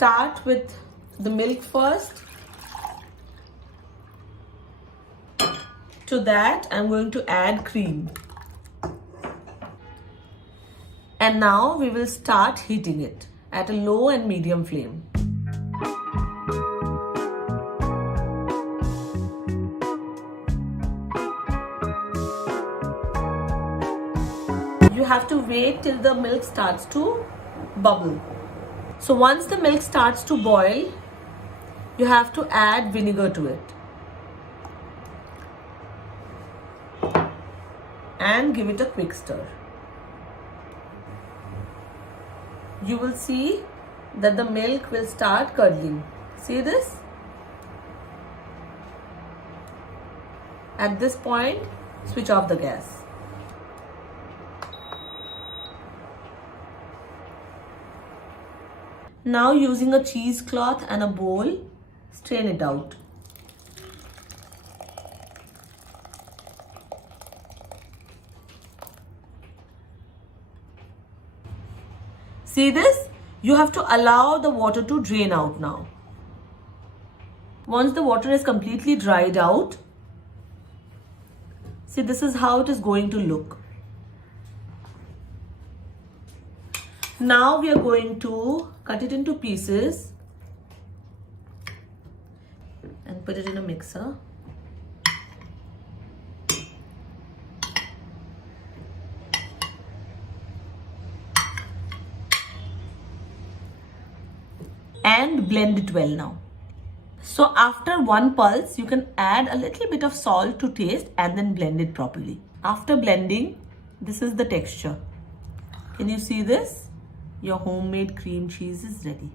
start with the milk first. To that, I'm going to add cream. And now we will start heating it at a low and medium flame. You have to wait till the milk starts to bubble. So once the milk starts to boil, you have to add vinegar to it. And give it a quick stir. You will see that the milk will start curdling. See this? At this point, switch off the gas. Now using a cheesecloth and a bowl, strain it out. See this? You have to allow the water to drain out now. Once the water is completely dried out, see, this is how it is going to look. Now we are going to cut it into pieces and put it in a mixer. And blend it well now. So after one pulse, you can add a little bit of salt to taste and then blend it properly. After blending, this is the texture. Can you see this? Your homemade cream cheese is ready.